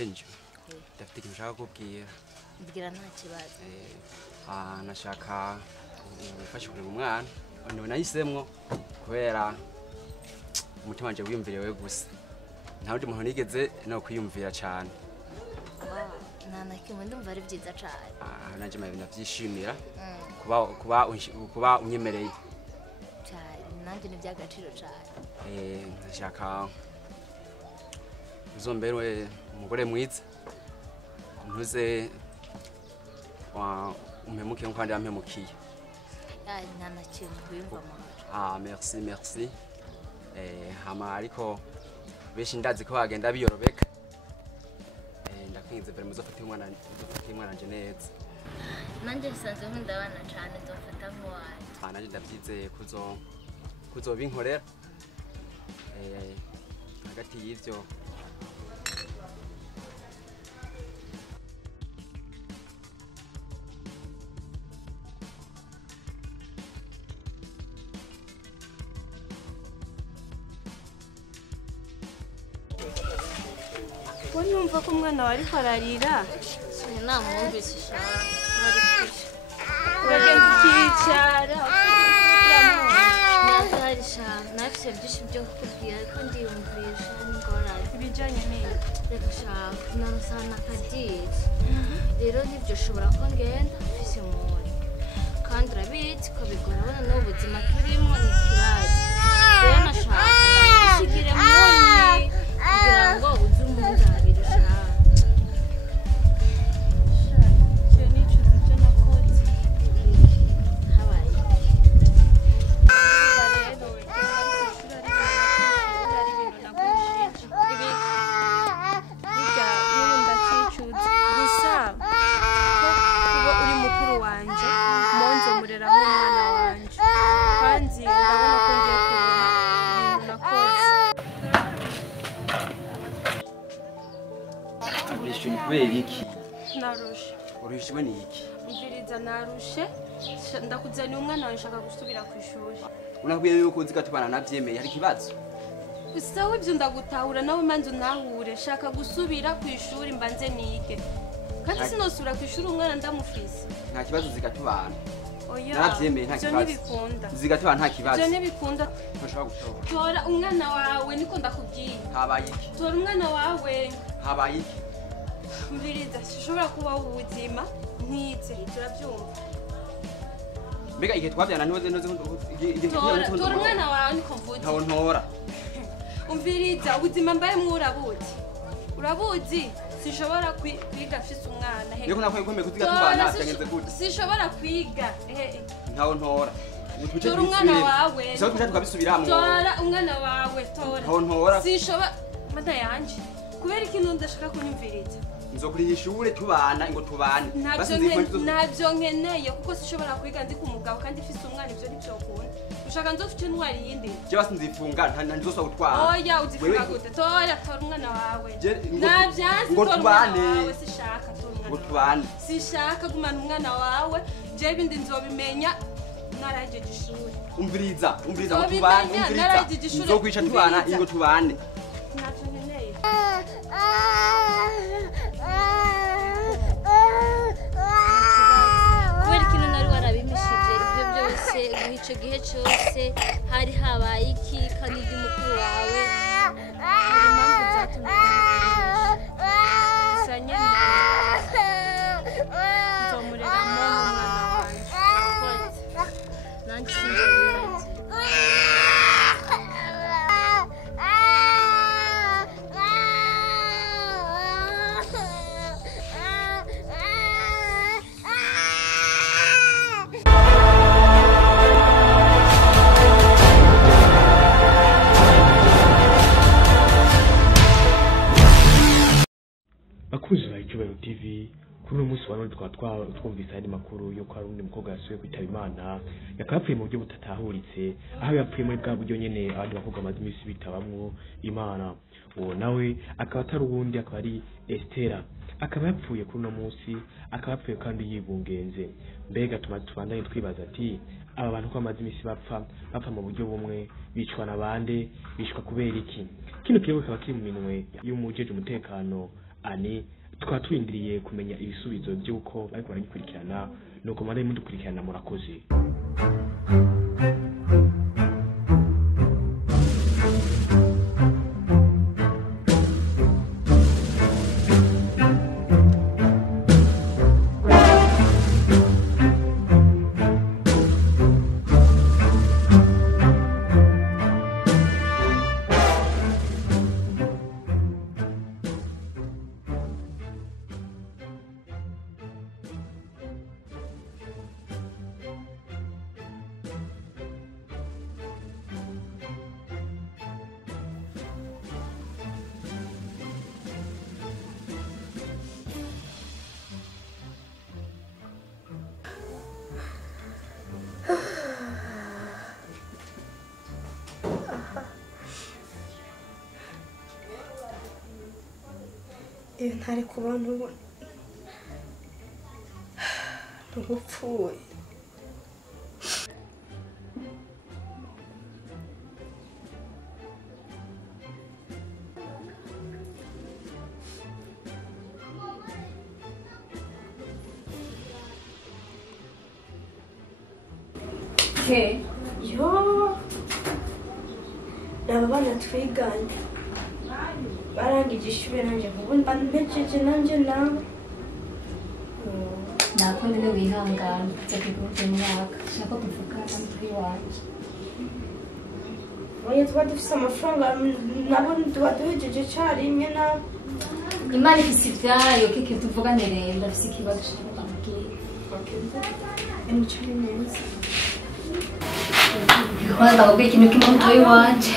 Enjo ndafite ikintu nshaka kubwira. Bigira nta kibazo. Nashaka gufasha kureba umwana none nahisemwo kubera umutima wanje wiyumviriwe gusa nta wundi muntu nigeze no kwiyumvira cyane. Nana kimwe ndumva ari byiza cyane. Nanje mabe ndavyishimira kuba unyemereye cyane nanje ni by'agaciro cyane. Nashaka uzomberwe umugore mwiza ntuze umpemukiye kandi yampemukiye. Nana kimwe wiyumva mu merci. Hama ariko beshi ndazi ko bagenda biyorobeka. Ndakwinze bere muzofata umwana nje neza. Nanje nsanzwe nkunda abana cyane nzofata nk'uwanjye. Nanje ndabyizeye kuzobinkorera. Hagati y'ivyo numva ko umwana wari kwararira namwumvise ishaka ari kuja uragenda ukicara nafise byinshi byo kukubwira ariko ndiyumvisha n'ingorane ibijanye n'iyo reka shaka namusana akadiri rero nibyo ushobora ko ngenda mfise umuntu kandi urabizi ko bigora abona n'ubuzima turimo ni ikibazo rero nashaka ndagushigire munyi kugira ngo uze umundabire shaka cyo nicuza ibyo nakoze habaye Iki narushe urishwe ni iki mviriza narushe ndakuzaniye umwana wawe nshaka gusubira ku ishuri unakwiye yuko uzi gatubana navyemeye hari kibazo sawa ibyo ndagutahura nawe manze unahure shaka gusubira ku ishuri mbanze nige kandi sinosubira ku ishuri umwana ndamufise nta kibazo zigatubana oya navyemeye nta kibazo ntibikunda zigatubana nta kibazo ibyo ntibikunda ntushobora gutora tora umwana wawe niko ndakubwiye habaye iki tora umwana wawe habaye iki mviriza sishobora kubaho ubuzima ntize turabyumva mbega igihe twabyana ntuze tora umwana wawe niko mvuze ntawo ntora umviriza ubuzima mbaye urabuzi sishobora kwiga afise umwana niko nakwiye kwemeye kuziga tubana atengeze gute sishobora kwiga ntawo ntora tora umwana wawe so tuja tukabisubiramwo tora umwana wawe tora ntawo ntora sishobora mata yanje kubera ikintu ndashaka kunyumviriza nzokuri ishure tubana ngo tubane ntabyo nkeneye kuko sishobora kwiga ndi ku mugabo kandi ifise umwana ivyo ntivyokunda ushaka nzofite ntwari yindi je basi nzifunga ntazoswa gutwara oya uzifunga gute tora umwana wawe navyansi tora umwana wawe sishaka tora umwana wawe sishaka gumana umwana wawe je ibindi nzobimenya narahejeje ishuri umviriza ngo tubane nzokwica tubana ingo tubane ntavyo nkeneye kubera ikintu nari warabimishije ibyo byose ico gihe cyose hari habaye iki kandi ndi mukuru wawe hari impamvu zatumye gusa nyene nzomureramo n'umwana wanje nanjye sinzobibaza bakuzi ba Icyubahiro TV kuri uyu munsi wa none twaba twumvise andi makuru yo kwa rundi mukobwa yasuye kwitaba Imana yakapfuye mu buryo butatahuritse aho yapfuye muri bwa buryo nyene abandi bakobwa amaze iminsi bitabamwo Imana uwo nawe akaba atari uwundi akaba ari Estera akaba yapfuye kuri uno munsi akaba yapfuye kandi yibungenze mbega tubandanye twibaza ati aba bantu ko amaze iminsi bapfa mu buryo bumwe bicwa na bande bishwa kubera iki kino kibazo kaba kiri mu minwe y'umujeje umutekano Ani tukaba turindiriye kumenya ibisubizo by'uko bariko baragikurikirana nuko mare mudukurikirana murakoze. Iyo ntari kuba ntugupfuye. Yo aba bana twiganye barangije ishuri nanjye ubu mba mpejeje nanjye nawe. Nako nyine wihangana uze kuguha umwaka shaka kuvugana n'utwi wanje. Oya tuba dufise amafaranga nabo tuba duhejeje carimwe nawe. Imana ifise ivyayo kike tuvugane rero ndafise ikibazo shaka kubwira. Emicari neza. Kwanza kubwira ikintu kimwe n'utwi wanje.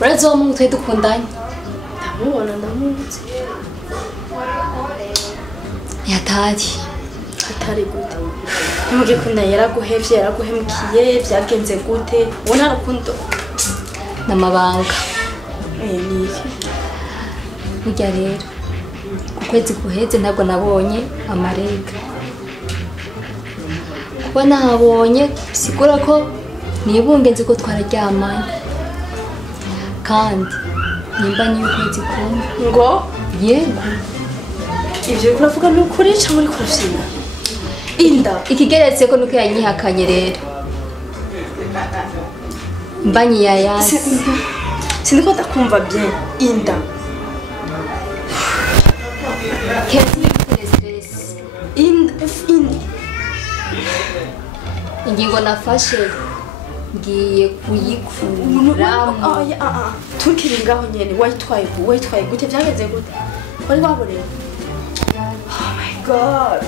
Urazi wa mungu twari dukundanye? Ndamubona ndamubutse. Yatari. Atari gute? Mugikunda yaraguhevye yaraguhemukiye vyagenze gute? Ubona rukundo N'amabanga. Niki? Burya rero ku kwezi guheze ntabwo nabonye amarega. Kuba nahabonye sigura ko nibungenze ko twararyamanye kandi nimba y'ukwezi kumwe ngo yego ivyo uravuga n'ukuri cyangwa uri kurafyina inda ikigeretse ko nuko yanyihakanye rero mbanyi ya yasi sindiko ndakumva bien inda kesi stress inda ingingo nafashe ngiye kuyikuramo. tukiri ngaho nyene wayitwaye gute byagenze gute wari waborera? Oh my god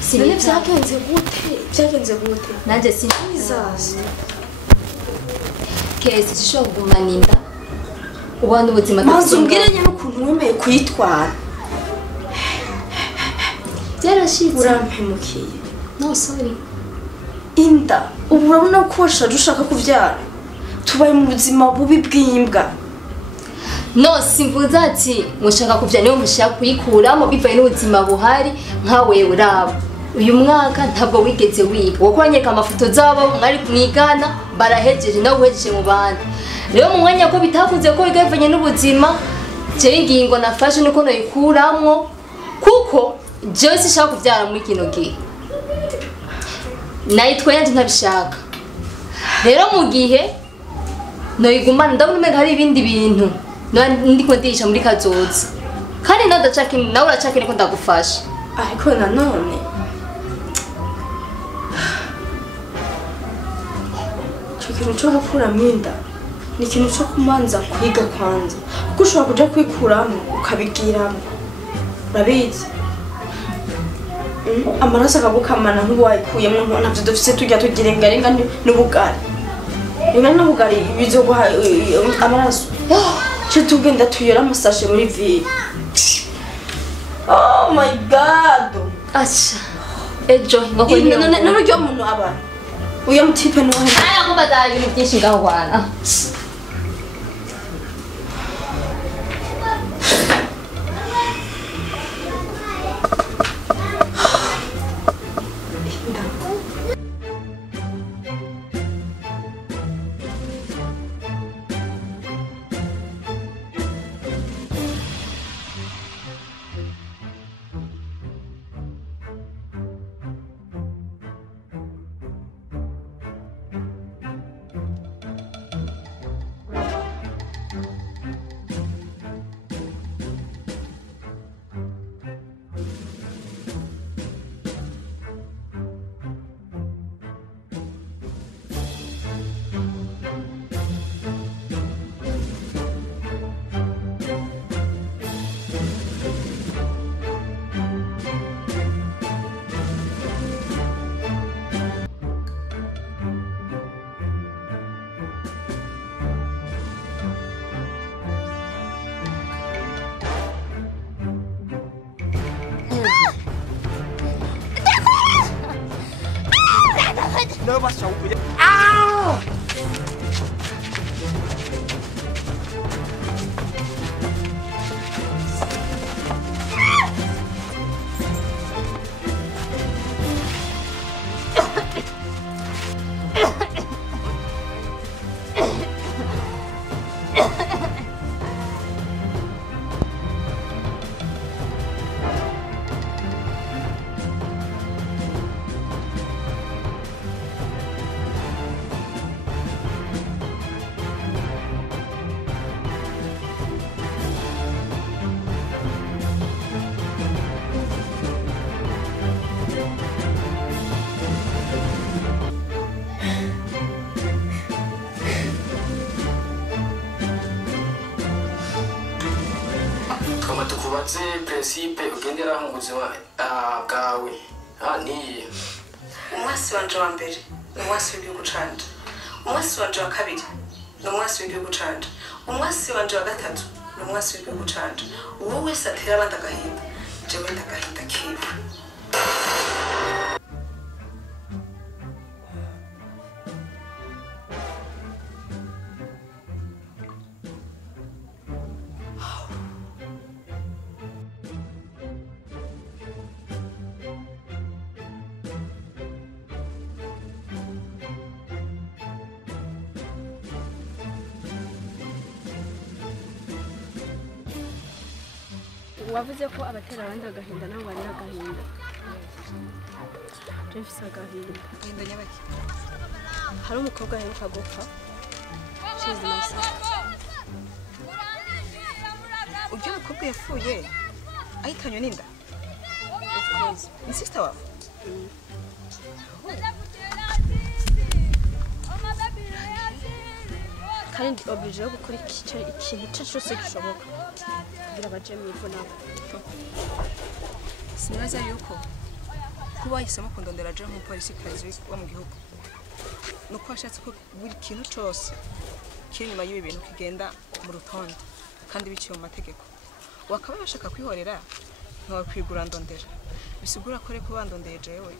Sini byagenze gute nanje sinzi kesi sishobora kugumana inda ubona ubuzima maze umbwire nyine ukuntu wemeye kuyitwara byarashitse urampemukiye. no sorry inda ubu urabona ko washaje ushaka kuvyara tubaye mu buzima bubi bw'imbwa. no simvuze ati mushaka kuvyara niyo mushaka kuyikuramo bivaye n'ubuzima buhari nka wewe uraba uyu mwaka ntabwo wigeze wiga wakoranyeka amafoto zabo mwari kumwigana barahejeje nawe uhejeje mu bandi rero mu mwanya ko bitakunze ko bigavanye n'ubuzima je ingingo nafashe nuko noyikuramo kuko jewe sishaka kuvyara muri kino gihe nayitwaye nje ntabishaka rero mu gihe noyigumana ndabona umenga hari ibindi bintu ndiko ndisha muri kazoza kandi ndacaka nawe uracaka niko ndagufasha ariko nanone ikintu cyo gukuramo inda ni ikintu cyo kumanza kwiga kwanza kuko ushobora kuja kwikuramo ukabigiramo urabizi amaraso akagukamana nk'uwayikuyemo ntabyo dufise tujya tugira ingarenga n'ubugari inga n'ubugari bizoguha amaraso cyo tugenda tuyora amasashe muri ville. Oh my god asha ejo ngako n'uryo muntu aba uyo mutipe no he aya ko badaye ibintu byinshi ngaho bwana nawe bashawuye. Ah! tukubaze principe ugendera mu buzima bwawe niye umwasi wanje wa mbere umwasi w'igihugu canje umwasi wanje wa kabiri umwasi w'igihugu canje umwasi wanje wa gatatu umwasi w'igihugu canje uwo wese atera abandi agahinda jewe ndagahinda kiwe wavuze ko abatera abandi agahinda nabo bari agahinda Jefisa agahinda agahinda nyabaki hari umukobwa aheruka gupfa she's my sister ujye mukobwa yapfuye ahitanywe n'inda of course ni sister wawe kandi oblige yo gukora ikintu cyose gishoboka kugira baje mu ivu nabo sinaza yuko kuba wahisemo kundondera je nk'umupolisikazi wo mu gihugu nuko washatse ko buri kintu cyose kiri nyuma y'ibi bintu kigenda mu rutonde kandi biciye mu mategeko wakaba bashaka kwihorera ntiwakwigura ndondera bisigura ko reko bandondeye jewe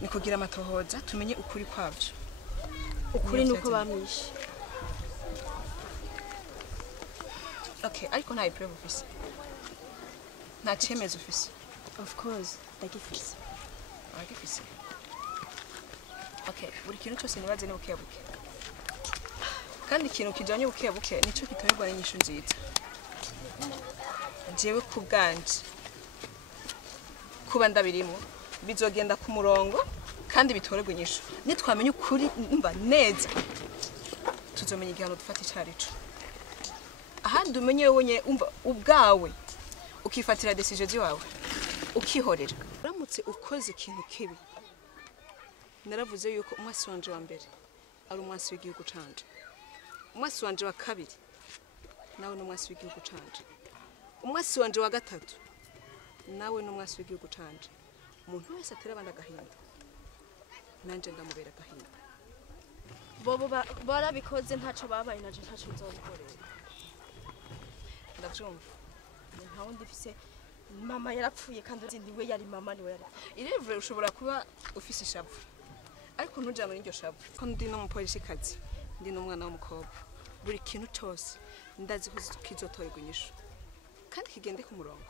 ni kugira amatohoza tumenye ukuri kwavyo ukuri nuko bamwishe okay ariko nta proof office nta cyemezo office of course ndagifise agifise okay buri kintu cyose nibaze ni bukebuke kandi ikintu kijanye bukebuke nico kitorerwa n'inyishu nziza jewe ku bwanje kuba ndabirimo bizogenda ku murongo kandi bitorerwa inyishu nitwamenye ukuri mba neza tuzomenya igihano dufata icarico ahandi umenye wonye umva ubwawe ukifatira decision ziwawe ukihorera uramutse ukoze ikintu kibi naravuze yuko umwasi wanje wa mbere ari umwasi w'igihugu canje umwasi wanje wa kabiri nawe n'umwasi w'igihugu canje umwasi wanje wa gatatu nawe n'umwasi w'igihugu canje umuntu wese atera abandi agahinda nanje ndamubera agahinda bobo barabikoze ntaco babaye naje ntaco nzobikorera ndavyumva nta wundi mfise mama yarapfuye kandi uzi ndiwe yari mama niwe yari irevure ushobora kuba ufise ishavu ariko ntuja muri iryo shavu ko ndi n'umupolisikazi ndi n'umwana w'umukobwa buri kintu cyose ndazi ko kizotorerwa inyishu kandi kigende ku murongo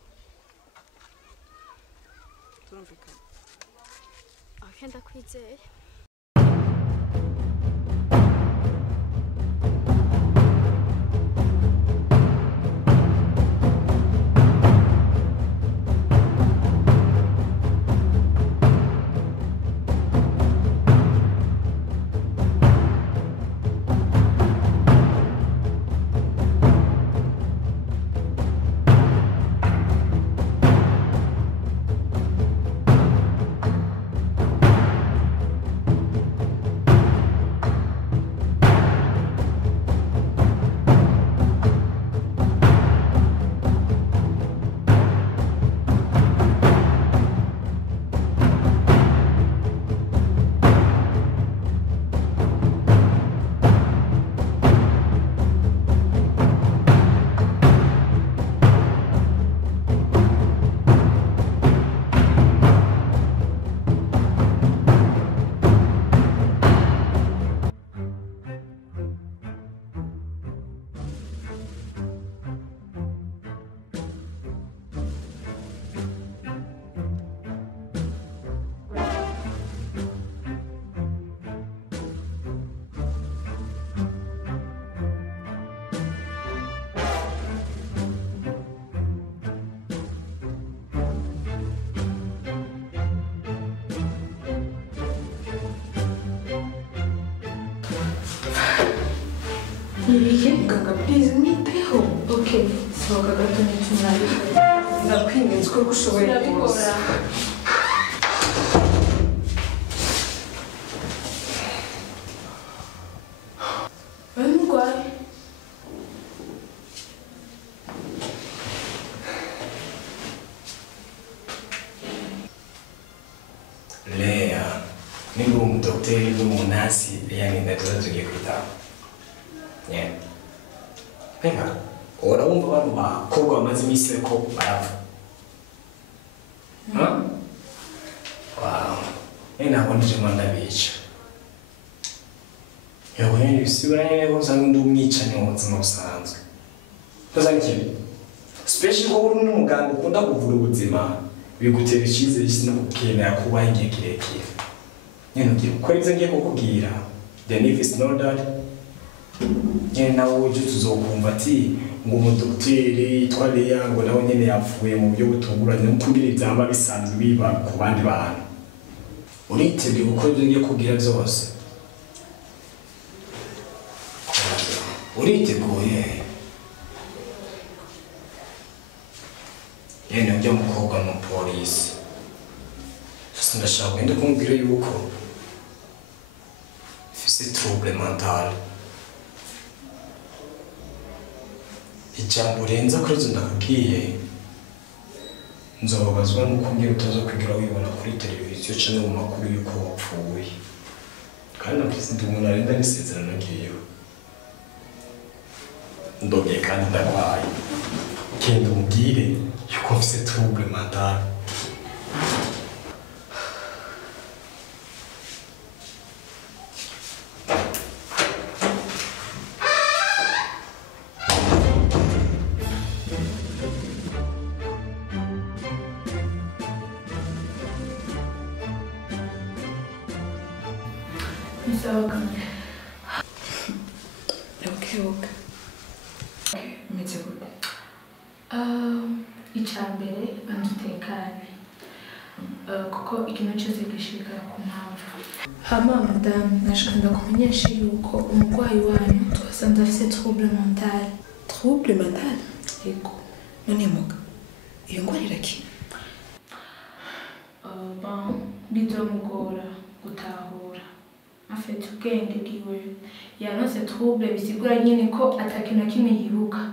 turumvikana akenda kwizeye Nibiki? Muganga please mwiteho. Okay, sohoka gato n'icyumweru. Ndakwinginze ko ushoboye kose. Urwaye? Lea, niba uri umudogiteri w'umunasi yani ndatuza tugiye kwitaho. Nyene. Reka, urabumva abantu bakobwa bamaze iminsi ko barapfa. Wow. Ntabwo nije mba ndabica. Yewe bisibura nyine ko usanga ndi umwicanyi mu buzima busanzwe. Ntuzanye ikibi. Special ko uri n'umuganga ukunda kuvura ubuzima bigutera icyizere no kukenera kubaho igihe kirekire. Nyine ugiye gukora ibyo ngiye kukubwira. The if is not that. Nyine nawe uje tuzokumva ati ngo umudogiteri yitwa Lea ngo nawe nyine yapfuye mu buryo butunguranye n'ukubwira ibyamba bisanzwe biba ku bandi bantu. Uriteguye gukora ibyo ngiye kubwira byose. Uriteguye. Yene ujya mukobwa mu polisi. Sasa ndashaka wenda kumbwira yuko ufise trouble mentale. Ijambo renza kuri zo ndakubwiye nzobabazwa nuko ngiye utaza kwigira wibona kuri televiziyo cyangwa mu makuru yuko wapfuye. Kandi nakisi ndi umuntu arenda n'isezerano ngiyeho. Ndogeye kandi ndagwaye. Kenda umbwire yuko mfise trouble mentale. Nisawa. Okay. Meze gute? Icyambere bandutekanye. Kuko ikintu cyose gishika ku mpamvu. Hama madame, nashaka ndakumenyesha yuko umurwayi wanyu twasanze afite trouble mentale. Trouble mentale? Yego. None muga. Iyo ngwara iraki? Bizomugora gutahura. Afite ubwenge bwiwe yanose trouble bisigura nyine ko atakintu kimwe yibuka.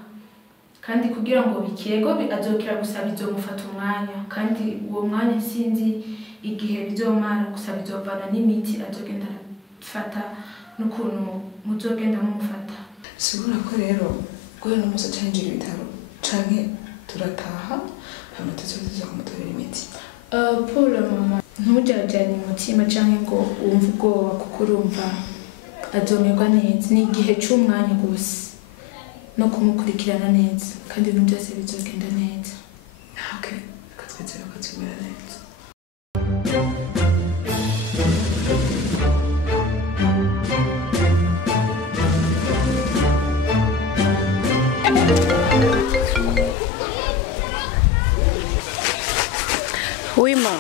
Kandi kugira ngo bikego azokira gusa bizomufata umwanya kandi uwo mwanya sinzi igihe bizomara gusa bizovana n'imiti azogenda fata n'ukuntu muzogenda mumufata. Sigura ko rero gwe no musa change ibitaro canke turataha hama tuzoza kumutorera imiti. Paul mama ntujyajyanye umutima canke ngo wumve ubwoba kuko urumva azomerwa neza n'igihe cy'umwanya gusa no kumukurikirana neza kandi ibintu byose bizogenda neza. Okay, katwizera ko tumera neza. Wima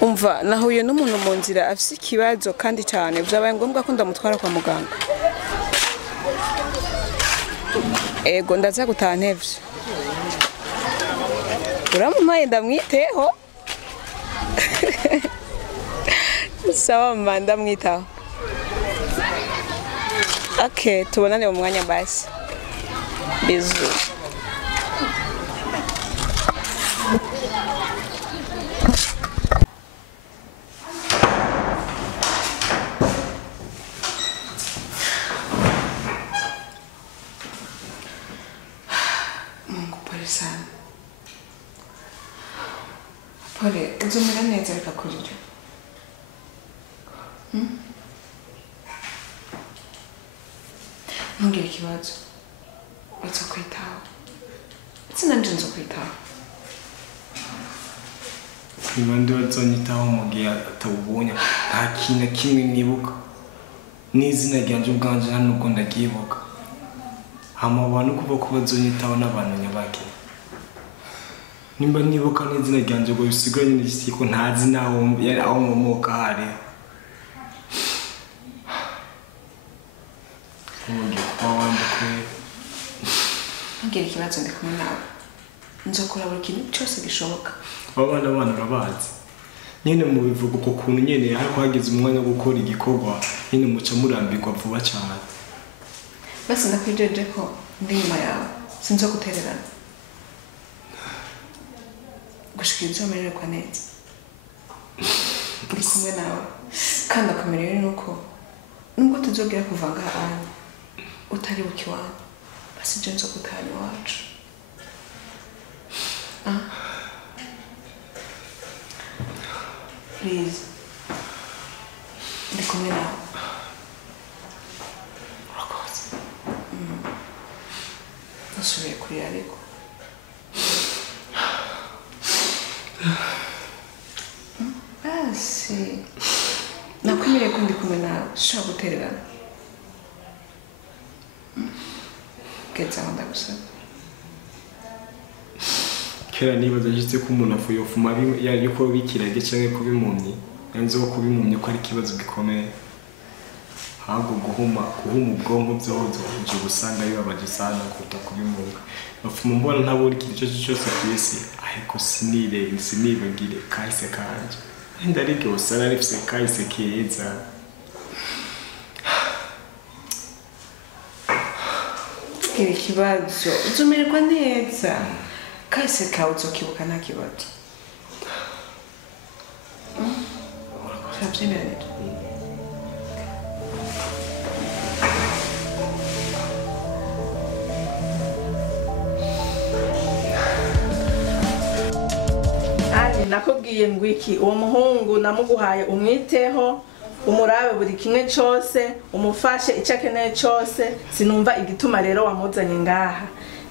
umva nahuye n'umuntu mu nzira afise ikibazo kandi cyane byabaye ngombwa ko ndamutwara kwa muganga. Ego ndaza gutaha ntevye. Uramumpaye ndamwiteho. Sawa mama ndamwitaho. Okay, tubonane mu mwanya basi. Bisous. Pole, uzumira neza reka kurira. Ntugire ikibazo. Uza kwitaho. Sinanje nzo kwitaho. Niba ndi wazonyitaho mu gihe atawubonye nta kintu kimwe nibuka. N'izina ryanje ubwanje nta nubwo ndagibuka. Hama abantu kuva ko bazonyitaho n'abantu nyabaki. Nimba nibuka n'izina ryanje ngo bisiganye n'iki ko ntazi naho aho nkomoka hari. ngiye kuba wanda kwe ngira ikibazo ndi kumwe nawe nzokora buri kintu cyose gishoboka abana urabazi nyene mu bivuga uko kuntu nyene ariko hagize umwanya wo gukora igikorwa nyene muca murambirwa vuba cyane basi ndakwijeje ko ndi nyuma yawe sinzogutererana gushikira uzomererwa neza ndi kumwe nawe kandi akomerewe nuko nubwo tuzogera kuva ngaha utari bukiwanyu basi je nzogutahana iwacu please ndi kumwe nawe urakoze nsubiye kurira ariko basi nakwemereye ko ndi kumwe nawe ushobora gutererana bwetse aho ndagusaba kera nibaza jitse ko umuntu afuye ofuma yuko bikirage canke kubimumye yanze ko kubimumye ko ari kibazo gikomeye ahubwo guhuma ubwonko byozo uje gusanga bibabaje sana kuruta kubimumye bafuma mbona ntabura ikintu cyose kwisi ariko sinibagire kahise kanje ndari ryose narifise kahise keza iri kibazo uzomererwa neza kahise kawe uzokibuka nta kibazo urabyemerera nakubwiye ngo iki uwo muhungu namuguhaye umwiteho umurabe buri kimwe cyose umufashe icyo akeneye cyose sinumva igituma rero wamuzanye ngaha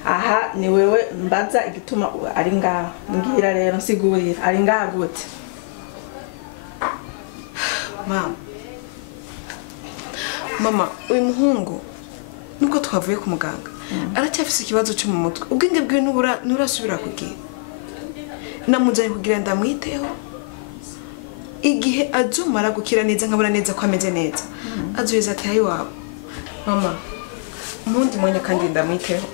aha ni wewe mbaza igituma ari ngaha mbwira rero nsigurira ari ngaha gute mama uyu muhungu nubwo twavuye ku muganga aracyafise ikibazo cyo mu mutwe ubwenge bwiwe nturasubira kugira namuzanye kugira ndamwiteho igihe azumara gukira neza nkabona neza ko ameze neza azuheza ati hayi wabo mama umundi mwanya kandi ndamwiteho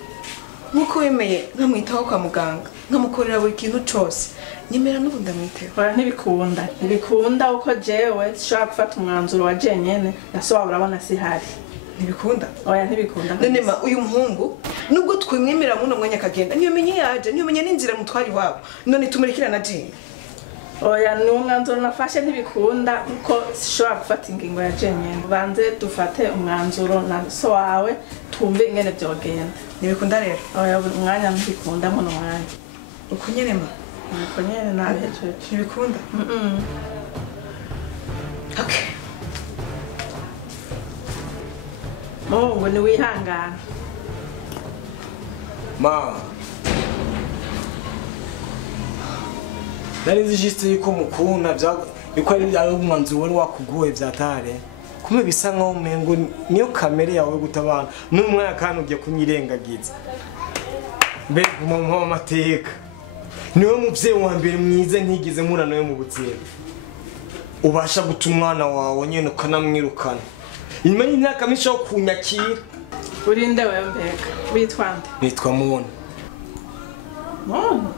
nkuko wemeye nkamwitaho kwa muganga nkamukorera buri kintu cyose nyemera n'ubu ndamwiteho ntibikunda uko jewe sishobora gufata umwanzuro wa nyene nasoba urabona sihari ntibikunda ntibikunda none ma uyu muhungu nubwo twimwemerera muno mwanya kagenda niyo menye yaje niyo menye n'inzira mutwari wabo none tumurekera na Jane ni umwanzuro nafashe ntibikunda kuko sishobora gufata ingingo ya nyene banze dufate umwanzuro na so wawe twumve ingene byogenda ntibikunda rero buri mwanya ntibikunda muno mwanya uko nyene ma uko nyene nabihejeje ntibikunda okay Mungu ni wihangana ma nari juste yuko mukunda biko ari umwanzuro wari wakuguye vyatare kume bisa nkaho umengo niyo kamere yawe gutabana n'umwana kandi ugiye kunyirengagiza mbega mu amateka niwe muvyeyi wa mbere mwiza ntigize murano yo mu buzima ubasha guta umwana wawe nyene ukanamwirukana inyuma y'imyaka myinshi yo kunyakira urinde wewe mbega witwa nde nitwa Mona Mona